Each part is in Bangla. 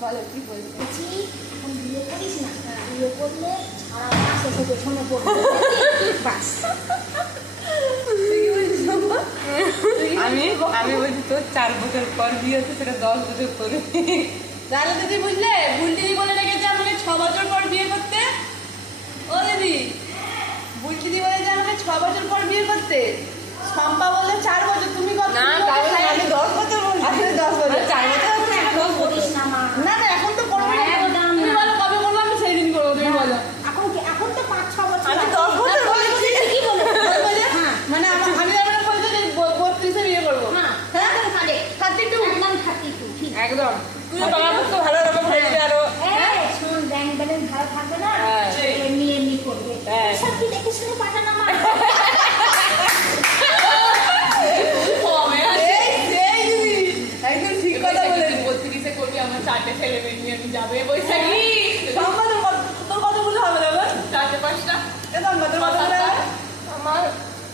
বলো কি বলছি এখন বিয়ে করিস না বিয়ে করলে সারা মাস এসে পেছনে পড়বে বাস আমি আমি বলছি তোর চার বছর পর বিয়ে হচ্ছে সেটা দশ বছর তাহলে দিদি বুঝলে বুলটিদি বলে রেখেছে আমাকে ছ বছর পর বিয়ে করতে। ও দিদি বুলটিদি বলেছে আমাকে ছ বছর পর বিয়ে করতে। শম্পা বললে চার বছর তুমি কত না তাহলে আমি দশ বছর বলছি আসলে দশ বছর আর চার বছর হচ্ছে না, দশ বছর করিস না মা না না এখন তো করব না একদম না। তুমি বলো কবে করব আমি সেই দিন করব তুমি বলো এখন কি এখন তো পাঁচ ছ বছর আমি আছে। দশ বছর না, বলছি কি বলে বলব যে, হ্যাঁ। মানে আমার- আমি তার মানে বলছি যে ব- বত্রিশে বিয়ে করব হ্যাঁ হ্যাঁ একদম কাটে থার্টি টু একদম থার্টি টু ঠিক একদম। তুই বাবা তো ভালো রকম হয়েছে আরও। এই, শোন ব্যাংক ব্যালেন্স ভালো থাকবে না? হ্যাঁ। এমনি এমনি করবে। হ্যাঁ। সব কি দেখে শুনে পাঠানো কথা আমার চারটে ছেলে মেয়ে নিয়ে আমি যাবে। বৈশাখী তোর কত বলে হবে দেবে চারটে পাঁচটা। আমার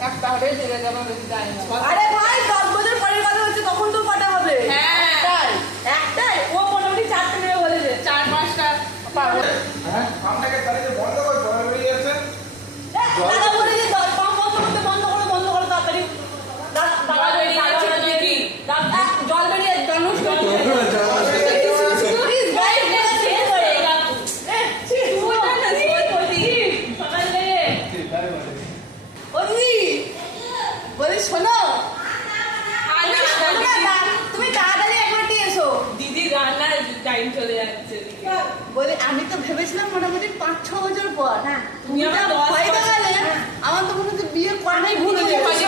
একটা হলে ছেড়ে যাবে বেশি যায় না। জল বেরিয়ে জল Please, guys, বলেছে কি করে? এ, ছি, তুই না, ছি, ছি, সকাল থেকে। ও দিদি, বলি শোনো আরে শোনো না, তা- তুমি তাড়াতাড়ি একবারটি এসো দিদি রান্নার টাইম চলে যাচ্ছে বলে আমি তো ভেবেছিলাম মোটামুটি পাঁচ ছ বছর পর। তুমি তুমি আমার ভয় দেখালে আমার তো মনে হচ্ছে বিয়ে করাটাই ভুল হয়ে গেছে।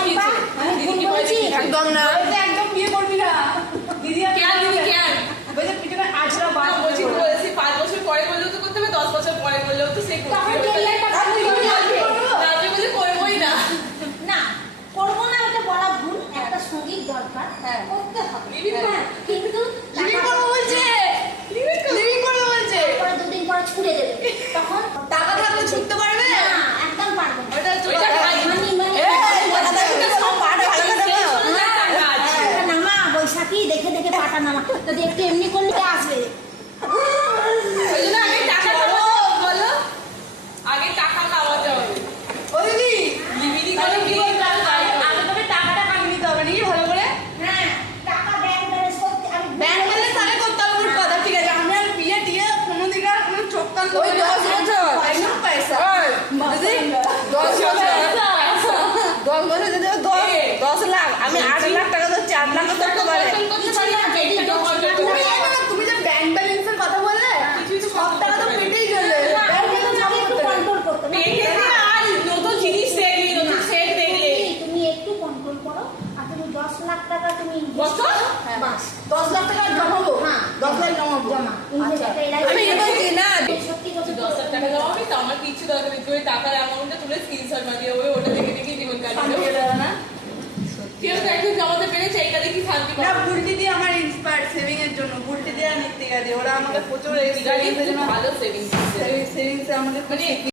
একদম না। একদম বিয়ে করবি না। দিদি কেন দিদি কেন? বলছে পিছনে আজরা বাদ বলছি বলেছি পাঁচ বছর পরে করলেও তো করতে হবে দশ বছর পরে করলেও তো সেই করতে হয়ে না করব না ওটা বলা ভুল। একটা সংগীত দরকার। হ্যাঁ। করতে হবে Living হ্যাঁ, কিন্তু লিভিং টাকা- করব বলছে লিভিং করব বলছে তারপরে দুদিন পরে ছুড়ে দেবে তখন টাকা থাকলে ছুটতে পারবে না একদম পারব না ওটা হচ্ছে ওইটা কথা। ভাই, মানি মানি এই, টাকা থাকলে সব পাঠ ভালো করে দেবো। টাকা নামা বৈশাখী দেখে দেখে পাটা নামা যদি একটু এমনি করলে আসবে ওই জন্য আগে টাকা দেবো বলো আগে টাকা কামাতে হবে ও দিদি লিমিটি তাহলে করে কি কি বলতো? আগে আগে তোকে টাকাটা কামিয়ে নিতে হবে নাকি ভালো করে হ্যাঁ টাকা ব্যাংক ব্যালেন্স করতে আমি ব্যাংক ব্যালেন্স তাহলে করতে হবে ওর কথা ঠিক আছে আমি আর বিয়ে টিয়ে কোনো দিকে আর কোনো চোখ কান ওই দশ বছর। পয়সা পয়সা ওই, দিদি দশ দশ বছর। যদি ও দশ এ। দশ লাখ আমি আট লাখ টাকা ধরছি আট লাখ ধরতে পারে করতে পারি না, পেটে তো খরচা করতে তুমি পারি। জানো না, তুমি যে ব্যাংক ব্যালেন্সের কথা বললে সব টাকা তো পেটেই চলে ব্যাংক ব্যালেন্স সব একটু করতে হবে। কন্ট্রোল করতে হবে। পেটে দিয়ে আর নতুন জিনিস দেখলি নতুন সেট দেখলে তুমি- তুমি একটু কন্ট্রোল করো আর তুমি দশ লাখ টাকা তুমি কত? হ্যাঁ, বাস। দশ লাখ টাকা জমাবো? হ্যাঁ। দশ লাখ জমাবো জমা। invest। একটা এলাকায়- আমি বলছি না সত্যি কথা দশ লাখ টাকা দেওয়া তো আমার কিচ্ছু দরকার নেই। তুই টাকার অ্যামাউন্টটা তুলে স্ক্রিনশট মারিয়ে ওই ওটা দেখে দেখে জীবন কাটিয়ে না? কেউ তো একদিন জমাতে পেরেছে এইটা দেখি শান্তি না বুলটি দিয়ে আমার ইন্সপায়ার সেভিং এর জন্য বুলটি দিয়ে আর নিত্যিকা দিয়ে ওরা আমাকে প্রচুর ভালো সেভিংস সেভিংস আমাকে মানে